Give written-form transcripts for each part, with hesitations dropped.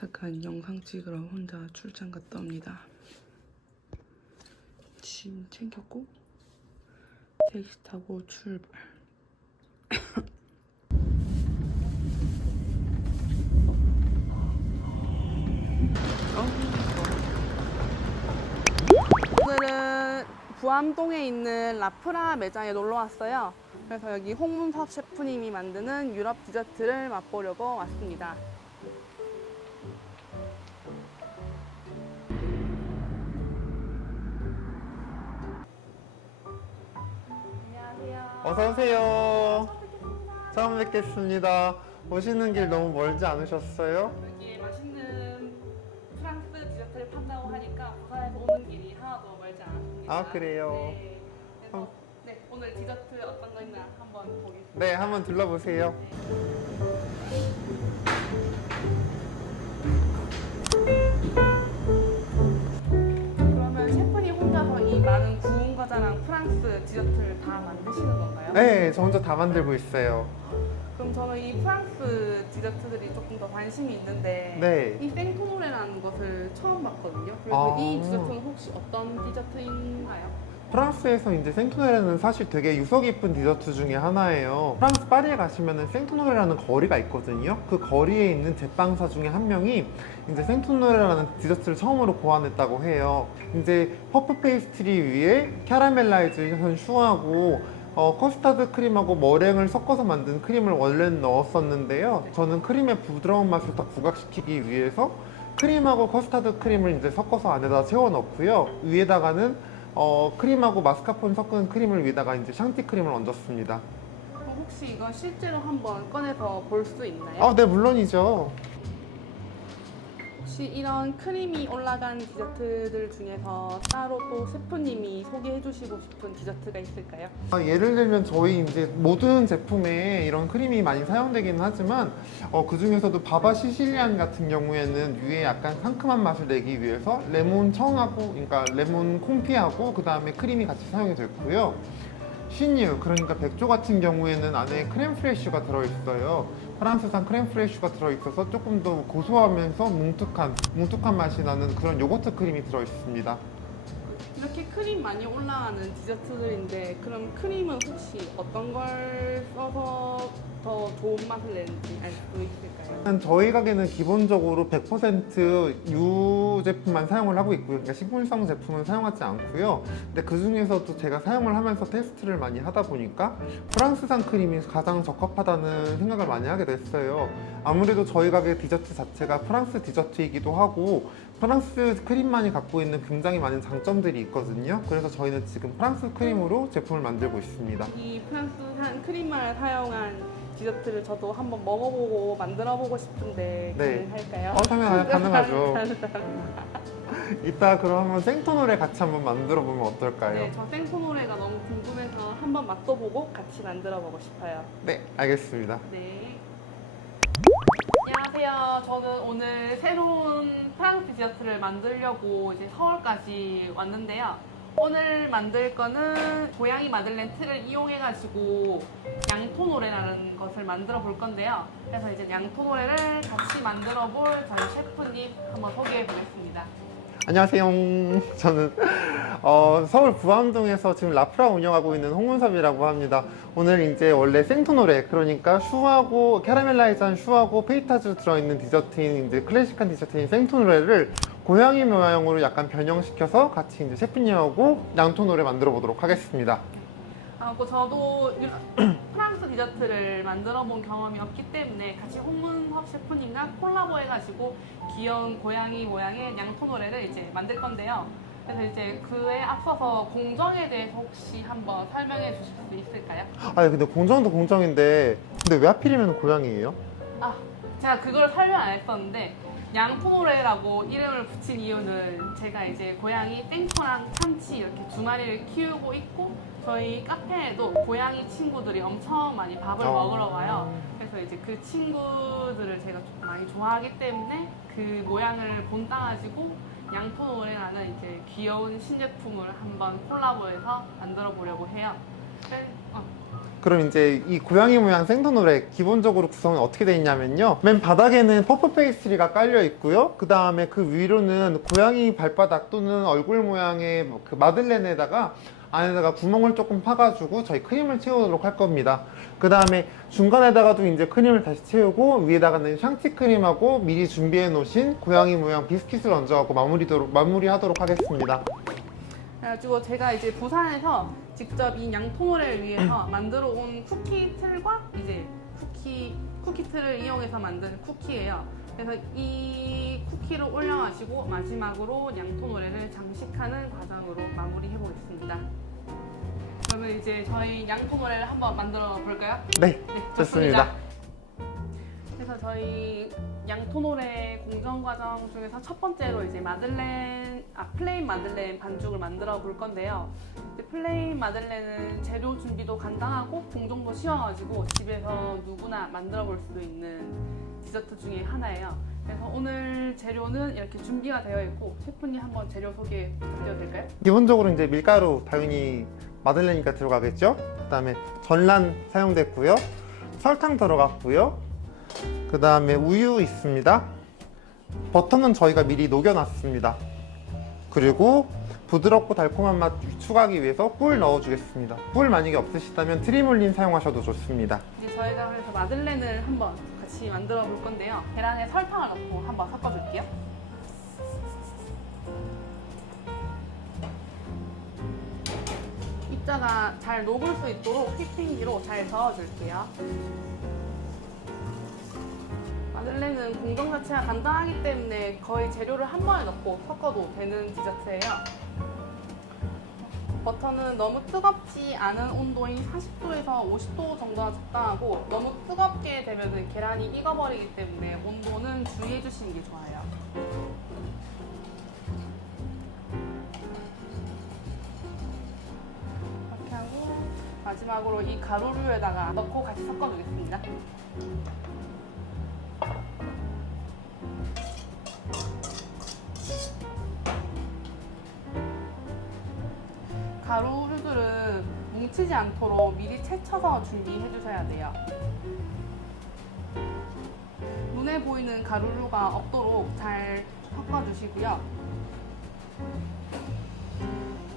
잠깐 영상 찍으러 혼자 출장 갔다 옵니다. 짐 챙겼고 택시 타고 출발. 오늘은 부암동에 있는 라프라 매장에 놀러 왔어요. 그래서 여기 홍문섭 셰프님이 만드는 유럽 디저트를 맛보려고 왔습니다. 안녕하세요. 어서 오세요. 처음 뵙겠습니다. 오시는 길 너무 멀지 않으셨어요? 여기에 맛있는 프랑스 디저트를 판다고 하니까 부산에서 오는 길이 하나도 멀지 않았습니다. 아, 그래요? 네. 그래서 오늘 디저트 어떤 거 있나 한번 보겠습니다. 네, 한번 둘러보세요. 그러면 셰프님 혼자서 이 많은 구운 과자랑 프랑스 디저트를 다 만드시는 건가요? 네, 저 혼자 다 만들고 있어요. 그럼 저는 이 프랑스 디저트들이 조금 더 관심이 있는데 네. 이 생토노레라는 것을 처음 봤거든요. 그래서 아. 이 디저트는 혹시 어떤 디저트인가요? 프랑스에서 이제 생토노레는 사실 되게 유서 깊은 디저트 중에 하나예요. 프랑스 파리에 가시면은 생토노레라는 거리가 있거든요. 그 거리에 있는 제빵사 중에 한 명이 이제 생토노레라는 디저트를 처음으로 고안했다고 해요. 이제 퍼프 페이스트리 위에 캐러멜라이즈한 슈하고 커스타드 크림하고 머랭을 섞어서 만든 크림을 원래는 넣었었는데요. 저는 크림의 부드러운 맛을 더 부각시키기 위해서 크림하고 커스타드 크림을 이제 섞어서 안에다 채워 넣고요. 위에다가는 크림하고 마스카포네 섞은 크림을 위에다가 이제 샹티 크림을 얹었습니다. 혹시 이건 실제로 한번 꺼내서 볼 수 있나요? 아, 네, 물론이죠. 혹시 이런 크림이 올라간 디저트들 중에서 따로 또 셰프님이 소개해 주시고 싶은 디저트가 있을까요? 예를 들면 저희 이제 모든 제품에 이런 크림이 많이 사용되기는 하지만 그 중에서도 바바 시실리안 같은 경우에는 위에 약간 상큼한 맛을 내기 위해서 레몬 청하고, 그러니까 레몬 콩피하고 그 다음에 크림이 같이 사용이 됐고요. 시뉴, 그러니까 백조 같은 경우에는 안에 크렘 프레쉬가 들어있어요. 프랑스산 크렘 프레쉬가 들어있어서 조금 더 고소하면서 뭉툭한 맛이 나는 그런 요거트 크림이 들어있습니다. 이렇게 크림 많이 올라가는 디저트들인데 그럼 크림은 혹시 어떤 걸 써서 더 좋은 맛을 내는지 알 수 있을까요? 저희 가게는 기본적으로 100% 유제품만 사용을 하고 있고요. 그러니까 식물성 제품은 사용하지 않고요. 근데 그 중에서도 제가 사용을 하면서 테스트를 많이 하다 보니까 프랑스산 크림이 가장 적합하다는 생각을 많이 하게 됐어요. 아무래도 저희 가게 디저트 자체가 프랑스 디저트이기도 하고 프랑스 크림만이 갖고 있는 굉장히 많은 장점들이 있거든요. 그래서 저희는 지금 프랑스 크림으로 제품을 만들고 있습니다. 이 프랑스산 크림을 사용한 디저트를 저도 한번 먹어보고 만들어보고 싶은데 네. 가능할까요? 당연히 가능하죠. 이따 그럼 한번 생토노레 같이 한번 만들어 보면 어떨까요? 네, 저 생소노래가 너무 궁금해서 한번 맛도 보고 같이 만들어보고 싶어요. 네, 알겠습니다. 네. 안녕하세요. 저는 오늘 새로운 프랑스 디저트를 만들려고 이제 서울까지 왔는데요. 오늘 만들 거는 고양이 마들렌 틀을 이용해가지고 양토노레라는 것을 만들어 볼 건데요. 그래서 이제 양토노레를 같이 만들어 볼 저희 셰프님 한번 소개해 보겠습니다. 안녕하세요. 저는 서울 부암동에서 지금 라프라 운영하고 있는 홍문섭이라고 합니다. 오늘 이제 원래 생토노레, 그러니까 슈하고 캐러멜라이즈한 슈하고 페이타즈 들어있는 디저트인 이제 클래식한 디저트인 생토노레를 고양이 모양으로 약간 변형시켜서 같이 이제 셰프님하고 양토노레 만들어 보도록 하겠습니다. 저도 프랑스 디저트를 만들어 본 경험이 없기 때문에 같이 홍문섭 셰프님과 콜라보해가지고 귀여운 고양이 모양의 양토노레를 이제 만들 건데요. 그래서 이제 그에 앞서서 공정에 대해서 혹시 한번 설명해 주실 수 있을까요? 아니 근데 공정도 공정인데 근데 왜 하필이면 고양이에요? 제가 그걸 설명 안 했었는데 양토노레라고 이름을 붙인 이유는 제가 이제 고양이 땡초랑 참치 이렇게 두 마리를 키우고 있고 저희 카페에도 고양이 친구들이 엄청 많이 밥을 먹으러 와요. 그래서 이제 그 친구들을 제가 좀 많이 좋아하기 때문에 그 모양을 본따가지고 양토노레라는 이제 귀여운 신제품을 한번 콜라보해서 만들어 보려고 해요. 그럼 이제 이 고양이 모양 생토노레 기본적으로 구성은 어떻게 되어 있냐면요. 맨 바닥에는 퍼프 페이스트리가 깔려 있고요. 그 다음에 그 위로는 고양이 발바닥 또는 얼굴 모양의 그 마들렌에다가 안에다가 구멍을 조금 파가지고 저희 크림을 채우도록 할 겁니다. 그 다음에 중간에다가도 이제 크림을 다시 채우고 위에다가는 샹치 크림하고 미리 준비해 놓으신 고양이 모양 비스킷을 얹어갖고 마무리하도록 하겠습니다. 그래가지고 제가 이제 부산에서 직접 이 양토노래를 위해서 만들어 온 쿠키 틀과 이제 쿠키 틀을 이용해서 만든 쿠키예요. 그래서 이 쿠키를 올려가지고 마지막으로 양토노래를 장식하는 과정으로 마무리해 보겠습니다. 그러면 이제 저희 양토노래를 한번 만들어 볼까요? 네, 좋습니다. 그래서 저희 양토노래 공정 과정 중에서 첫 번째로 이제 플레인 마들렌 반죽을 만들어 볼 건데요. 이제 플레인 마들렌은 재료 준비도 간단하고 공정도 쉬워가지고 집에서 누구나 만들어 볼 수도 있는 디저트 중에 하나예요. 그래서 오늘 재료는 이렇게 준비가 되어 있고 셰프님 한번 재료 소개 부탁드려도 될까요? 기본적으로 이제 밀가루 당연히 마들렌이니까 들어가겠죠. 그다음에 전란 사용됐고요. 설탕 들어갔고요. 그다음에 우유 있습니다. 버터는 저희가 미리 녹여놨습니다. 그리고 부드럽고 달콤한 맛 추가하기 위해서 꿀 넣어주겠습니다. 꿀 만약에 없으시다면 트리몰린 사용하셔도 좋습니다. 이제 저희가 그래서 마들렌을 한번 같이 만들어 볼 건데요. 계란에 설탕을 넣고 한번 섞어줄게요. 입자가 잘 녹을 수 있도록 휘핑기로 잘 저어줄게요. 마들렌은 공정 자체가 간단하기 때문에 거의 재료를 한 번에 넣고 섞어도 되는 디저트예요. 버터는 너무 뜨겁지 않은 온도인 40도에서 50도 정도가 적당하고 너무 뜨겁게 되면 계란이 익어버리기 때문에 온도는 주의해 주시는 게 좋아요. 이렇게 하고 마지막으로 이 가루류에다가 넣고 같이 섞어주겠습니다. 가루류들은 뭉치지 않도록 미리 채쳐서 준비해 주셔야 돼요. 눈에 보이는 가루류가 없도록 잘 섞어주시고요.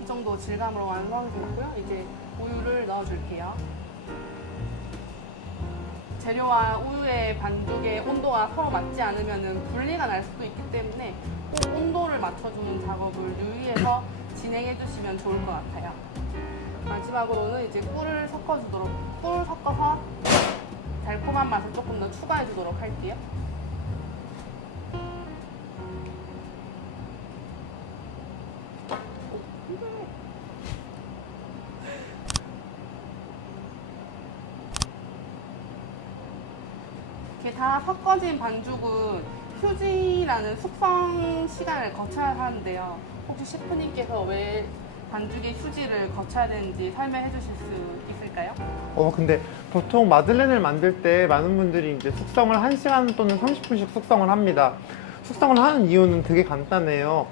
이 정도 질감으로 완성이 됐고요. 이제 우유를 넣어줄게요. 재료와 우유의 반죽의 온도가 서로 맞지 않으면 분리가 날 수도 있기 때문에 꼭 온도를 맞춰주는 작업을 유의해서 진행해 주시면 좋을 것 같아요. 마지막으로는 이제 꿀을 섞어주도록, 꿀 섞어서 달콤한 맛을 조금 더 추가해 주도록 할게요. 이렇게 다 섞어진 반죽은 휴지라는 숙성 시간을 거쳐야 하는데요. 혹시 셰프님께서 왜 반죽에 휴지를 거쳐야 되는지 설명해 주실 수 있을까요? 근데 보통 마들렌을 만들 때 많은 분들이 이제 숙성을 1시간 또는 30분씩 숙성을 합니다. 숙성을 하는 이유는 되게 간단해요.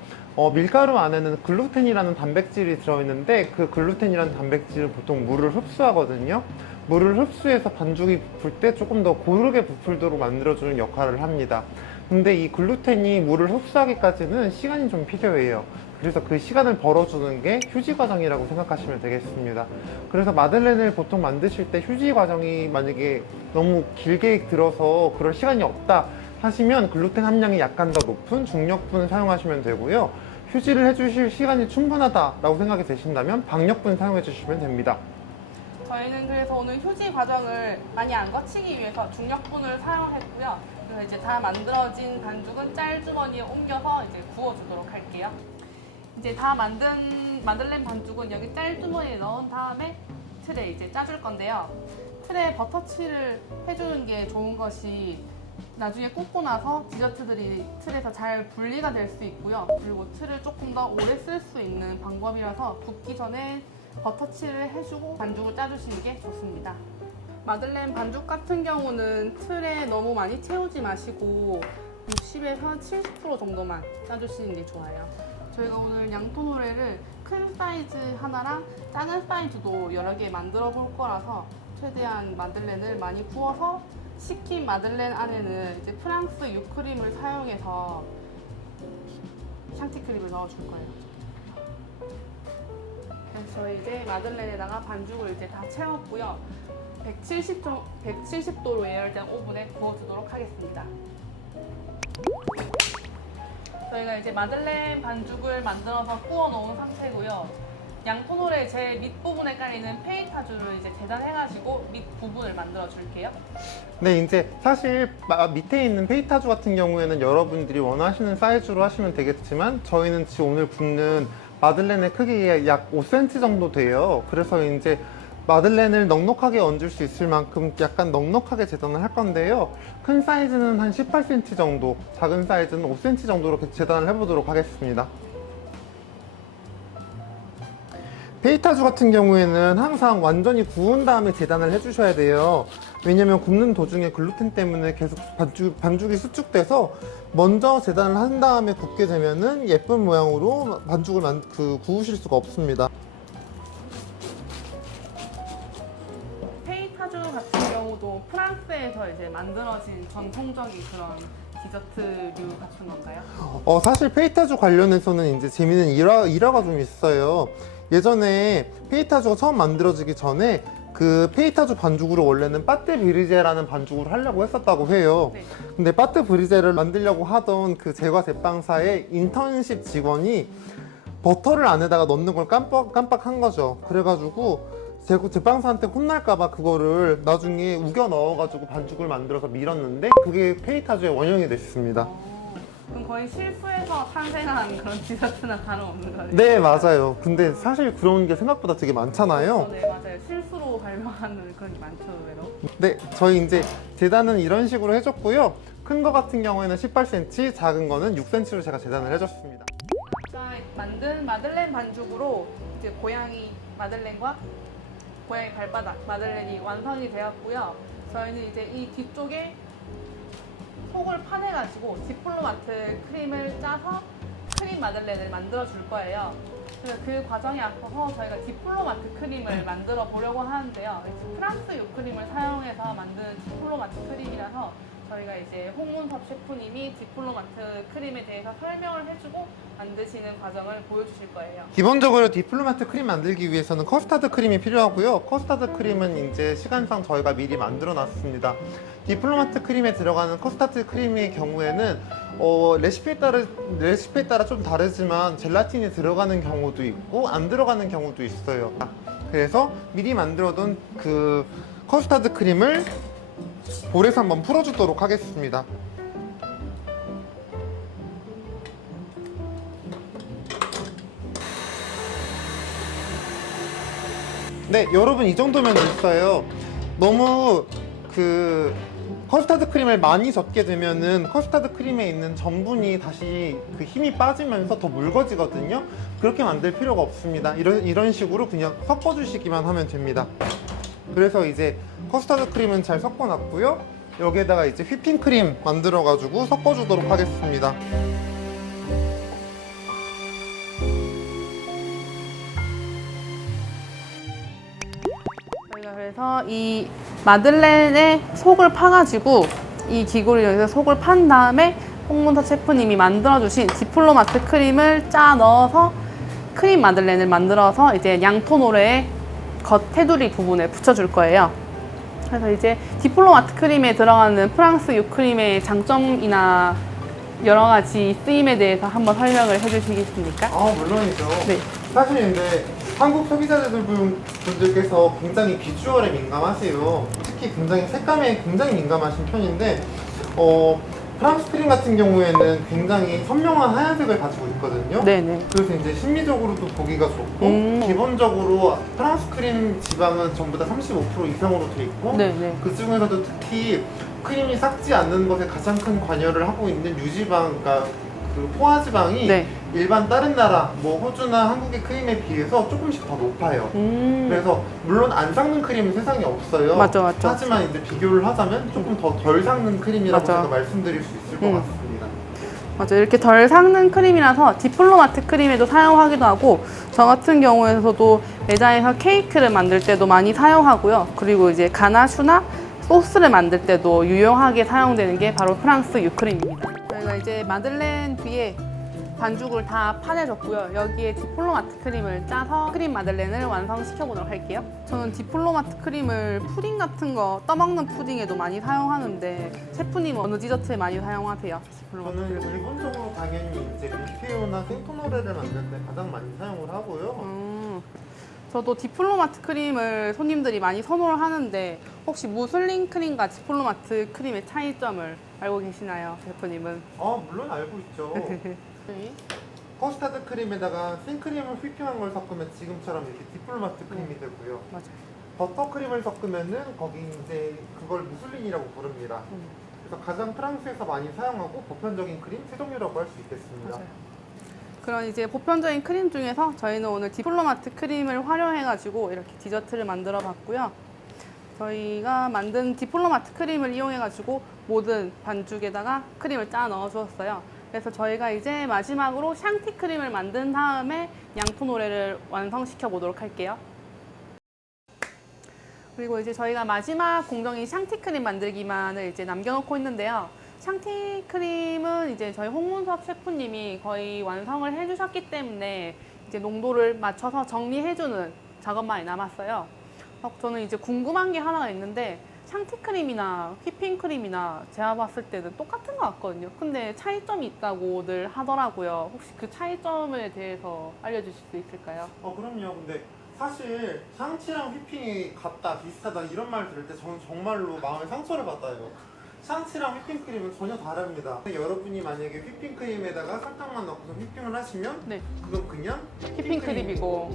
밀가루 안에는 글루텐이라는 단백질이 들어있는데 그 글루텐이라는 단백질은 보통 물을 흡수하거든요. 물을 흡수해서 반죽이 부풀 때 조금 더 고르게 부풀도록 만들어주는 역할을 합니다. 근데 이 글루텐이 물을 흡수하기까지는 시간이 좀 필요해요. 그래서 그 시간을 벌어주는 게 휴지 과정이라고 생각하시면 되겠습니다. 그래서 마들렌을 보통 만드실 때 휴지 과정이 만약에 너무 길게 들어서 그럴 시간이 없다 하시면 글루텐 함량이 약간 더 높은 중력분을 사용하시면 되고요. 휴지를 해주실 시간이 충분하다라고 생각이 되신다면 박력분 사용해 주시면 됩니다. 저희는 그래서 오늘 휴지 과정을 많이 안 거치기 위해서 중력분을 사용했고요. 그래서 이제 다 만들어진 반죽은 짤주머니에 옮겨서 이제 구워주도록 할게요. 이제 다 만든 마들렌 반죽은 여기 짤주머니에 넣은 다음에 틀에 이제 짜줄 건데요. 틀에 버터칠을 해주는 게 좋은 것이 나중에 굽고 나서 디저트들이 틀에서 잘 분리가 될 수 있고요. 그리고 틀을 조금 더 오래 쓸 수 있는 방법이라서 굽기 전에 버터칠을 해주고 반죽을 짜주시는 게 좋습니다. 마들렌 반죽 같은 경우는 틀에 너무 많이 채우지 마시고 60에서 70% 정도만 짜주시는 게 좋아요. 저희가 오늘 양토노래를 큰 사이즈 하나랑 작은 사이즈도 여러 개 만들어 볼 거라서 최대한 마들렌을 많이 구워서 식힌 마들렌 안에는 이제 프랑스 유크림을 사용해서 샹티크림을 넣어줄 거예요. 그래서 저희 이제 마들렌에다가 반죽을 이제 다 채웠고요. 170도로 예열된 오븐에 구워주도록 하겠습니다. 저희가 이제 마들렌 반죽을 만들어서 구워 놓은 상태고요. 양톤홀에 제 밑부분에 깔리는 페이타주를 이제 재단해가지고 밑부분을 만들어 줄게요. 네, 이제 사실 밑에 있는 페이타주 같은 경우에는 여러분들이 원하시는 사이즈로 하시면 되겠지만 저희는 지금 오늘 굽는 마들렌의 크기가 약 5cm 정도 돼요. 그래서 이제 마들렌을 넉넉하게 얹을 수 있을 만큼 약간 넉넉하게 재단을 할 건데요. 큰 사이즈는 한 18cm 정도, 작은 사이즈는 5cm 정도로 재단을 해보도록 하겠습니다. 페이타주 같은 경우에는 항상 완전히 구운 다음에 재단을 해주셔야 돼요. 왜냐면 굽는 도중에 글루텐 때문에 계속 반죽이 수축돼서 먼저 재단을 한 다음에 굽게 되면은 예쁜 모양으로 반죽을 구우실 수가 없습니다. 페이타주 같은 경우도 프랑스에서 이제 만들어진 전통적인 그런 디저트류 같은 건가요? 사실 페이타주 관련해서는 이제 재미있는 일화가 좀 있어요. 예전에 페이타주가 처음 만들어지기 전에 그 페이타주 반죽으로 원래는 빠떼 브리제라는 반죽을 하려고 했었다고 해요. 네. 근데 빠떼 브리제를 만들려고 하던 그 제과 제빵사의 인턴십 직원이 버터를 안에다가 넣는 걸 깜빡한 거죠. 그래가지고 제빵사한테 혼날까봐 그거를 나중에 우겨 넣어가지고 반죽을 만들어서 밀었는데 그게 페이타주의 원형이 됐습니다. 그럼 거의 실수해서 탄생한 그런 디저트나 다름없는 거예요? 네, 맞아요. 근데 사실 그런 게 생각보다 되게 많잖아요. 네, 맞아요. 실수로 발명하는 그런 게 많죠, 의외로. 네, 저희 이제 재단은 이런 식으로 해줬고요. 큰 거 같은 경우에는 18cm, 작은 거는 6cm로 제가 재단을 해줬습니다. 자, 만든 마들렌 반죽으로 이제 고양이 마들렌과 고양이 발바닥 마들렌이 완성이 되었고요. 저희는 이제 이 뒤쪽에 속을 파내가지고 디플로마트 크림을 짜서 크림 마들렌을 만들어 줄 거예요. 그래서 그 과정이 앞서서 저희가 디플로마트 크림을 만들어 보려고 하는데요. 프랑스 유크림을 사용해서 만든 디플로마트 크림이라서 저희가 이제 홍문섭 셰프님이 디플로마트 크림에 대해서 설명을 해주고 만드시는 과정을 보여주실 거예요. 기본적으로 디플로마트 크림 만들기 위해서는 커스타드 크림이 필요하고요. 커스타드 크림은 이제 시간상 저희가 미리 만들어 놨습니다. 디플로마트 크림에 들어가는 커스타드 크림의 경우에는 레시피에 따라 좀 다르지만 젤라틴이 들어가는 경우도 있고 안 들어가는 경우도 있어요. 그래서 미리 만들어둔 그 커스타드 크림을 볼에서 한번 풀어주도록 하겠습니다. 네, 여러분 이 정도면 됐어요. 너무 그 커스타드 크림을 많이 젓게 되면은 커스타드 크림에 있는 전분이 다시 그 힘이 빠지면서 더 묽어지거든요. 그렇게 만들 필요가 없습니다. 이런 식으로 그냥 섞어주시기만 하면 됩니다. 그래서 이제 커스타드 크림은 잘 섞어놨고요. 여기에다가 이제 휘핑크림 만들어가지고 섞어주도록 하겠습니다. 저희가 그래서 이 마들렌의 속을 파가지고 이 기구를 여기서 속을 판 다음에 홍문섭 셰프님이 만들어주신 디플로마트 크림을 짜 넣어서 크림 마들렌을 만들어서 이제 양톤오레의 겉 테두리 부분에 붙여줄 거예요. 그래서 이제 디플로마트 크림에 들어가는 프랑스 유크림의 장점이나 여러 가지 쓰임에 대해서 한번 설명을 해주시겠습니까? 물론이죠. 네. 사실 근데 한국 소비자분들께서 굉장히 비주얼에 민감하세요. 특히 굉장히 색감에 굉장히 민감하신 편인데 프랑스 크림 같은 경우에는 굉장히 선명한 하얀색을 가지고 있거든요. 네네. 그래서 이제 심미적으로도 보기가 좋고 기본적으로 프랑스 크림 지방은 전부 다 35% 이상으로 돼 있고 네네. 그 중에서도 특히 크림이 삭지 않는 것에 가장 큰 관여를 하고 있는 유지방, 그러니까 그 포화지방이 네. 일반 다른 나라, 뭐 호주나 한국의 크림에 비해서 조금씩 더 높아요. 그래서 물론 안 삭는 크림은 세상에 없어요. 맞죠. 하지만 이제 비교를 하자면 조금 더 덜 삭는 크림이라고 맞아. 제가 말씀드릴 수 있을 것 같습니다. 맞아요. 이렇게 덜 삭는 크림이라서 디플로마트 크림에도 사용하기도 하고, 저 같은 경우에서도 매장에서 케이크를 만들 때도 많이 사용하고요. 그리고 이제 가나슈나 소스를 만들 때도 유용하게 사용되는 게 바로 프랑스 유크림입니다. 저희가 이제 마들렌 뒤에 반죽을 다 파내줬고요. 여기에 디플로마트 크림을 짜서 크림 마들렌을 완성시켜 보도록 할게요. 저는 디플로마트 크림을 푸딩 같은 거, 떠먹는 푸딩에도 많이 사용하는데 셰프님은 어느 디저트에 많이 사용하세요? 디플로마트 저는 크림을? 기본적으로 당연히 이제 밀푀유나 생토노레를 만들 때 가장 많이 사용을 하고요. 저도 디플로마트 크림을 손님들이 많이 선호를 하는데 혹시 무슬린 크림과 디플로마트 크림의 차이점을 알고 계시나요, 셰프님은? 물론 알고 있죠. 네. 커스타드 크림에다가 생크림을 휘핑한 걸 섞으면 지금처럼 이렇게 디플로마트 크림이 되고요. 맞아요. 버터 크림을 섞으면은 거기 이제 그걸 무슬린이라고 부릅니다. 그래서 가장 프랑스에서 많이 사용하고 보편적인 크림 세 종류라고 할 수 있겠습니다. 맞아요. 그런 이제 보편적인 크림 중에서 저희는 오늘 디플로마트 크림을 활용해가지고 이렇게 디저트를 만들어 봤고요. 저희가 만든 디플로마트 크림을 이용해가지고 모든 반죽에다가 크림을 짜 넣어 주었어요. 그래서 저희가 이제 마지막으로 샹티 크림을 만든 다음에 양토노레를 완성시켜 보도록 할게요. 그리고 이제 저희가 마지막 공정인 샹티 크림 만들기만을 이제 남겨놓고 있는데요. 샹티 크림은 이제 저희 홍문섭 셰프님이 거의 완성을 해주셨기 때문에 이제 농도를 맞춰서 정리해주는 작업만이 남았어요. 저는 이제 궁금한 게 하나가 있는데 샹티 크림이나 휘핑 크림이나 제가 봤을 때는 똑같은 것 같거든요. 근데 차이점이 있다고들 하더라고요. 혹시 그 차이점에 대해서 알려주실 수 있을까요? 그럼요. 근데 사실 샹치랑 휘핑이 같다, 비슷하다 이런 말 들을 때 저는 정말로 마음에 상처를 받아요. 샹치랑 휘핑크림은 전혀 다릅니다. 여러분이 만약에 휘핑크림에다가 설탕만 넣고서 휘핑을 하시면 네. 그건 그냥 휘핑크림이고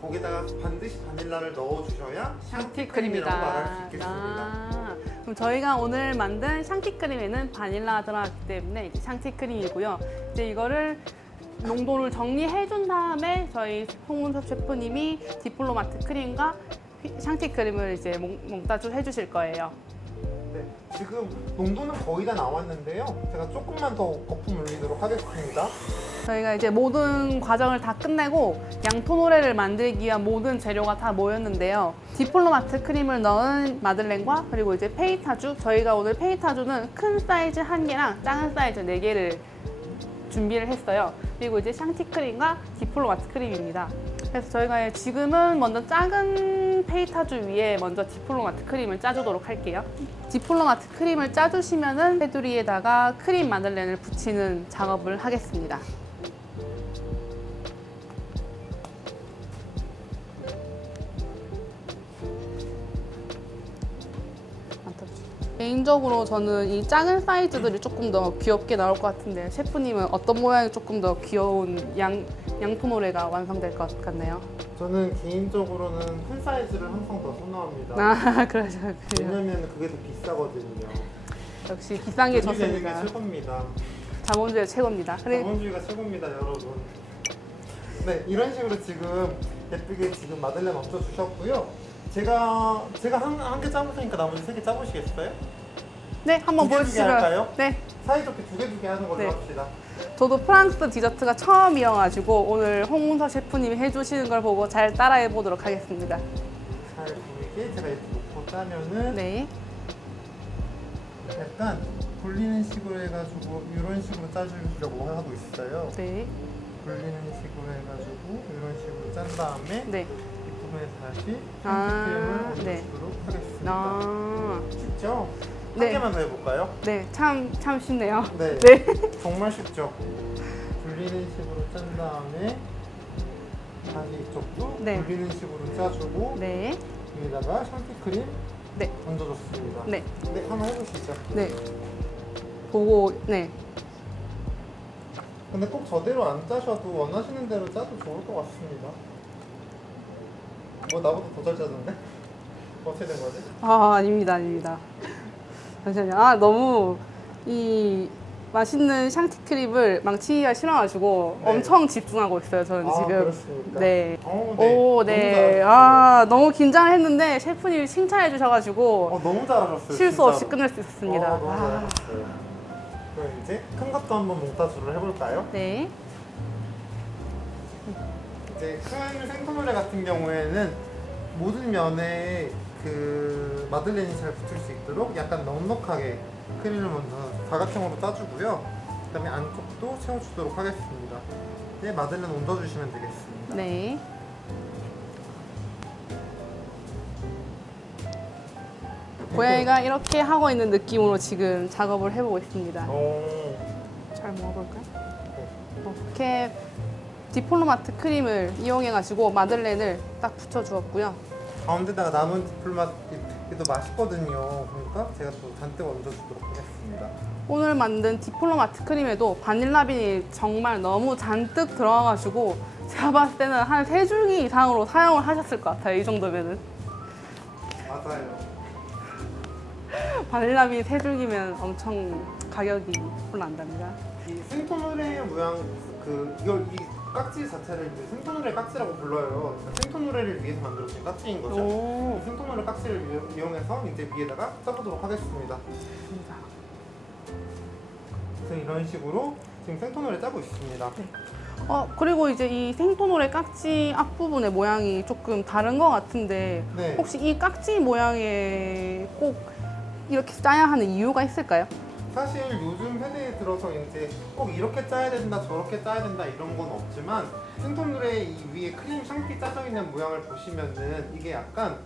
거기다가 반드시 바닐라를 넣어주셔야 샹티 샹티크림이라고 크림이다. 말할 수 있겠습니다. 그럼 저희가 오늘 만든 샹티 크림에는 바닐라가 들어갔기 때문에 이제 샹티 크림이고요. 이제 이거를 농도를 정리해 준 다음에 저희 홍문섭 셰프님이 디플로마트 크림과 샹티 크림을 이제 몽따주 해주실 거예요. 네, 지금 농도는 거의 다 나왔는데요. 제가 조금만 더 거품 올리도록 하겠습니다. 저희가 이제 모든 과정을 다 끝내고 양토노레를 만들기 위한 모든 재료가 다 모였는데요. 디플로마트 크림을 넣은 마들렌과 그리고 이제 페이타주, 저희가 오늘 페이타주는 큰 사이즈 1개랑 작은 사이즈 4개를 준비를 했어요. 그리고 이제 샹티 크림과 디플로마트 크림입니다. 그래서 저희가 지금은 먼저 작은 페이타주 위에 먼저 디플로마트 크림을 짜주도록 할게요. 디플로마트 크림을 짜주시면은 테두리에다가 크림 마들렌을 붙이는 작업을 하겠습니다. 개인적으로 저는 이 작은 사이즈들이 조금 더 귀엽게 나올 것 같은데 셰프님은 어떤 모양이 조금 더 귀여운 양토노레가 완성될 것 같나요? 저는 개인적으로는 큰 사이즈를 항상 더 선호합니다. 그러죠. 왜냐면 그게 더 비싸거든요. 역시 비싼 게 돈이 되는 게 좋습니다. 최고입니다. 자본주의 최고입니다. 자본주의가 최고입니다, 여러분. 네, 이런 식으로 지금 예쁘게 지금 마들렌 얹어 주셨고요. 제가 한 개 짜보니까 나머지 3개 짜보시겠어요? 네, 한번 두 개, 보여주시면. 할까요? 네, 사이좋게 두 개 하는 걸로 네. 합시다. 저도 프랑스 디저트가 처음이어가지고 오늘 홍문서 셰프님이 해주시는 걸 보고 잘 따라해 보도록 하겠습니다. 잘 보이게 제가 이렇게 놓고 짜면은 네, 약간 굴리는 식으로 해가지고 이런 식으로 짜주려고 하고 있어요. 네, 굴리는 식으로 해가지고 이런 식으로 짠 다음에 네. 이 부분에 다시 아, 팬크림을 네. 얹어주도록 하겠습니다. 아, 쉽죠? 한 네. 개만 더 해볼까요? 네, 참 쉽네요. 네. 네. 정말 쉽죠? 굴리는 식으로 짠 다음에 다시 이쪽도 네. 굴리는 식으로 짜주고 네, 위에다가 샹티크림 네. 얹어줬습니다. 네, 네, 한번 해보시죠. 네. 보고, 네. 근데 꼭 저대로 안 짜셔도 원하시는 대로 짜도 좋을 것 같습니다. 뭐 나보다 더 잘 짜던데? 어떻게 된 거지? 아닙니다. 잠시만요. 너무 이 맛있는 샹티크림을 망치기가 싫어가지고 네. 엄청 집중하고 있어요, 저는 지금. 그렇습니까? 네. 네. 오, 네. 너무 긴장을 했는데 셰프님이 칭찬해 주셔가지고 너무 잘하셨어요. 실수 없이 진짜로. 끝낼 수 있었습니다. 너무 잘하셨어요. 그럼 이제 큰 것도 한번 몽타주를 해볼까요? 네. 이제 큰 생토노레 같은 경우에는 모든 면에 그 마들렌이 잘 붙을 수 있도록 약간 넉넉하게 크림을 먼저 사각형으로 짜주고요. 그다음에 안쪽도 채워주도록 하겠습니다. 이제 마들렌 얹어주시면 되겠습니다. 네. 고양이가 이렇게 하고 있는 느낌으로 지금 작업을 해보고 있습니다. 잘 먹어볼까요? 이렇게 디플로마트 크림을 이용해가지고 마들렌을 딱 붙여주었고요. 가운데다가 남은 디플로마트도 맛있거든요. 그러니까 제가 또 잔뜩 얹어주도록 하겠습니다. 오늘 만든 디플로마트 크림에도 바닐라 빈이 정말 너무 잔뜩 들어가가지고 제가 봤을 때는 한 3줄기 이상으로 사용을 하셨을 것 같아요. 이 정도면은. 맞아요. 바닐라 빈 3줄기면 엄청 가격이 올라간답니다. 이 생토노레 모양 이 깍지 자체를 이제 생토노레 깍지라고 불러요. 그러니까 생토노레를 위해서 만들어진 깍지인 거죠. 오. 이 생토노레 깍지를 이용해서 이제 위에다가 짜보도록 하겠습니다. 그래서 이런 식으로 지금 생토노레 짜고 있습니다. 그리고 이제 이 생토노레 깍지 앞부분의 모양이 조금 다른 것 같은데 네. 혹시 이 깍지 모양에 꼭 이렇게 짜야 하는 이유가 있을까요? 사실 요즘 세대에 들어서 이제 꼭 이렇게 짜야 된다 저렇게 짜야 된다 이런 건 없지만 생토노레 이 위에 크림 샹티 짜져 있는 모양을 보시면은 이게 약간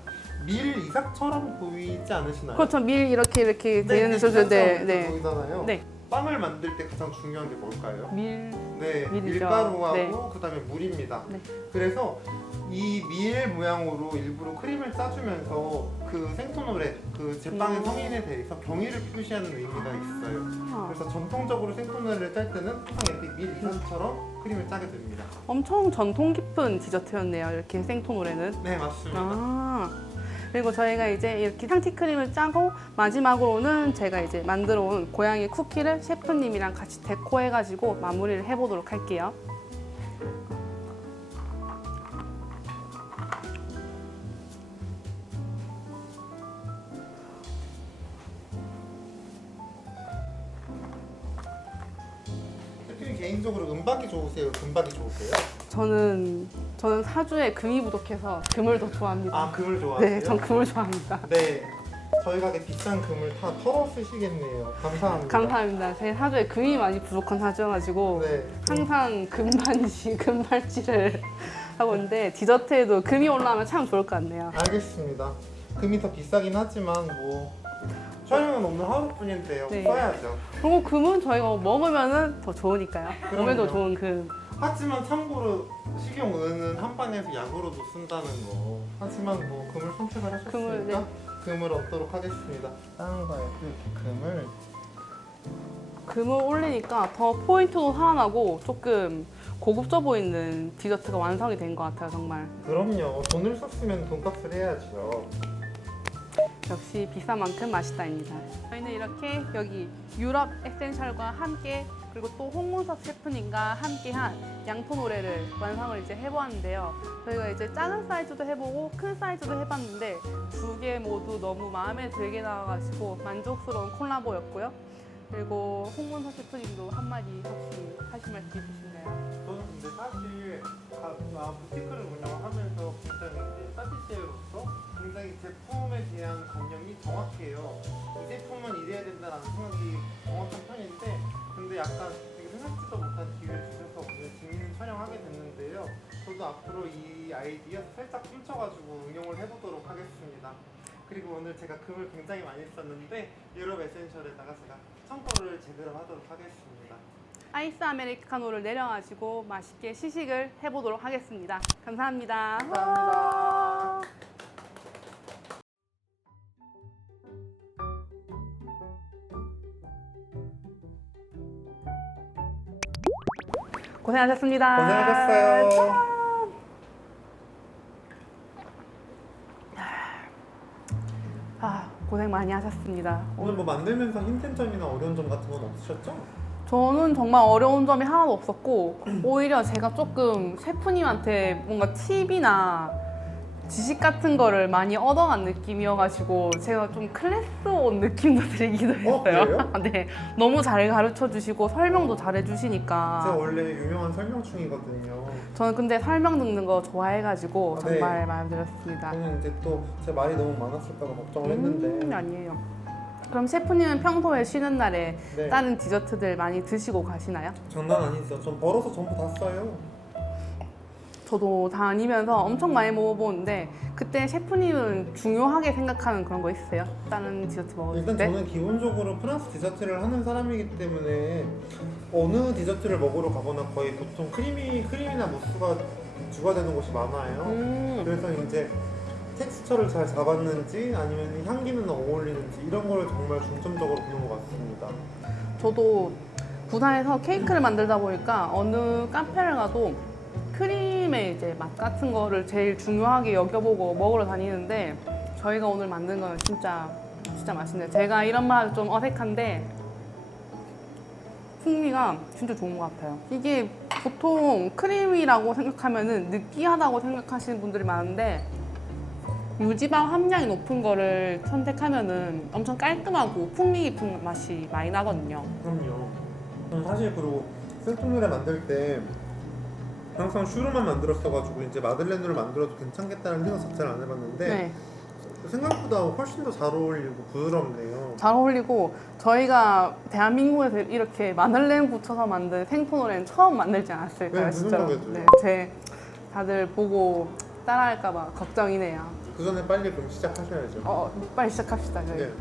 밀 이삭처럼 보이지 않으시나요? 그렇죠. 밀 이렇게 되는 밀처럼 네. 보이잖아요. 네. 빵을 만들 때 가장 중요한 게 뭘까요? 밀. 네, 밀이죠. 밀가루하고 네. 그다음에 물입니다. 네. 그래서 이 밀 모양으로 일부러 크림을 짜주면서 그 생토노레 그 제빵의 성인에 대해서 경의를 표시하는 의미가 있어요. 그래서 전통적으로 생토노레를 짤 때는 항상 이렇게 밀 이삭처럼 크림을 짜게 됩니다. 엄청 전통 깊은 디저트였네요. 이렇게 생토노레는. 네, 맞습니다. 그리고 저희가 이제 이렇게 상티 크림을 짜고 마지막으로는 제가 이제 만들어 온 고양이 쿠키를 셰프님이랑 같이 데코해가지고 마무리를 해보도록 할게요. 셰프님 개인적으로 은박이 좋으세요? 금박이 좋으세요? 저는 사주에 금이 부족해서 금을 더 좋아합니다. 아, 금을 좋아하세요? 네, 전 금을 좋아합니다. 네, 저희 가게 비싼 금을 다 털어 쓰시겠네요. 감사합니다. 감사합니다. 제 사주에 금이 많이 부족한 사주여가지고 네. 항상 금반지, 금팔찌를 하고 있는데 디저트에도 금이 올라오면 참 좋을 것 같네요. 알겠습니다. 금이 더 비싸긴 하지만 뭐 촬영은 오늘 하루뿐인데요. 네. 써야죠. 그리고 금은 저희가 먹으면 더 좋으니까요. 몸에도 그럼요. 좋은 금. 하지만 참고로 식용은은 한반에서 약으로도 쓴다는 거. 하지만 뭐 금을 선택을 하셨으니까 금을, 네. 금을 얻도록 하겠습니다. 다른 거에 이렇게 금을 금을 올리니까 더 포인트도 살아나고 조금 고급져 보이는 디저트가 완성이 된 것 같아요, 정말. 그럼요. 돈을 썼으면 돈값을 해야죠. 역시 비싼 만큼 맛있다입니다. 저희는 이렇게 여기 유럽 에센셜과 함께 그리고 또 홍문섭 셰프님과 함께한 양토 노래를 완성을 이제 해보았는데요. 저희가 이제 작은 사이즈도 해보고 큰 사이즈도 해봤는데 두 개 모두 너무 마음에 들게 나와가지고 만족스러운 콜라보였고요. 그리고 홍문섭 셰프님도 한마디 혹시 하실 말씀 있으신가요? 저는 근데 사실 부티크를 운영하면서 굉장히 이제 파티시에로서 굉장히 제품에 대한 관념이 정확해요. 이 제품은 이래야 된다는 생각이 정확한 편인데 근데 약간 되게 생각지도 못한 기회를 주셔서 오늘 재밌는 촬영하게 됐는데요. 저도 앞으로 이 아이디어 살짝 훔쳐가지고 응용을 해보도록 하겠습니다. 그리고 오늘 제가 금을 굉장히 많이 썼는데 유럽 에센셜에다가 제가 청포를 제대로 하도록 하겠습니다. 아이스 아메리카노를 내려가지고 맛있게 시식을 해보도록 하겠습니다. 감사합니다. 감사합니다. 고생하셨습니다. 고생하셨어요. 고생 많이 하셨습니다. 오늘 뭐 만들면서 힘든 점이나 어려운 점 같은 건 없으셨죠? 저는 정말 어려운 점이 하나도 없었고 오히려 제가 조금 셰프님한테 뭔가 팁이나 지식 같은 거를 많이 얻어간 느낌이어가지고 제가 좀 클래스 온 느낌도 들기도 했어요. 그래요? 네, 너무 잘 가르쳐 주시고 설명도 잘해 제가 주시니까 원래 유명한 설명충이거든요. 저는 근데 설명 듣는 거 좋아해가지고 아, 네. 정말 마음에 들었습니다. 저는 이제 또 제 말이 너무 많았을까 봐 걱정을 했는데 아니에요. 그럼 셰프님은 평소에 쉬는 날에 네. 다른 디저트들 많이 드시고 가시나요? 장난 아니죠. 전 벌어서 전부 다 써요. 저도 다니면서 엄청 많이 먹어보는데 그때 셰프님은 중요하게 생각하는 그런 거 있으세요? 다른 디저트 먹을 일단 때? 저는 기본적으로 프랑스 디저트를 하는 사람이기 때문에 어느 디저트를 먹으러 가거나 거의 보통 크림이나 무스가 주가 되는 곳이 많아요. 그래서 이제 텍스처를 잘 잡았는지 아니면 향기는 어울리는지 이런 걸 정말 중점적으로 보는 것 같습니다. 저도 부산에서 케이크를 만들다 보니까 어느 카페를 가도 크림의 이제 맛 같은 거를 제일 중요하게 여겨보고 먹으러 다니는데 저희가 오늘 만든 거는 진짜 맛있네요. 제가 이런 말 좀 어색한데 풍미가 진짜 좋은 것 같아요. 이게 보통 크림이라고 생각하면은 느끼하다고 생각하시는 분들이 많은데 유지방 함량이 높은 거를 선택하면은 엄청 깔끔하고 풍미 깊은 맛이 많이 나거든요. 그럼요. 저는 사실 그리고 생통노래 만들 때 항상 슈로만 만들었어가지고 이제 마들렌으로 만들어도 괜찮겠다는 생각 자체를 안 해봤는데 네, 생각보다 훨씬 더 잘 어울리고 부드럽네요. 잘 어울리고 저희가 대한민국에서 이렇게 마늘렌 붙여서 만든 생토노래는 처음 만들지 않았을까요? 네, 무슨 진짜로. 거겠어요? 네, 제 다들 보고 따라할까봐 걱정이네요. 그 전에 빨리 그럼 시작하셔야죠. 빨리 시작합시다. 저희. 네.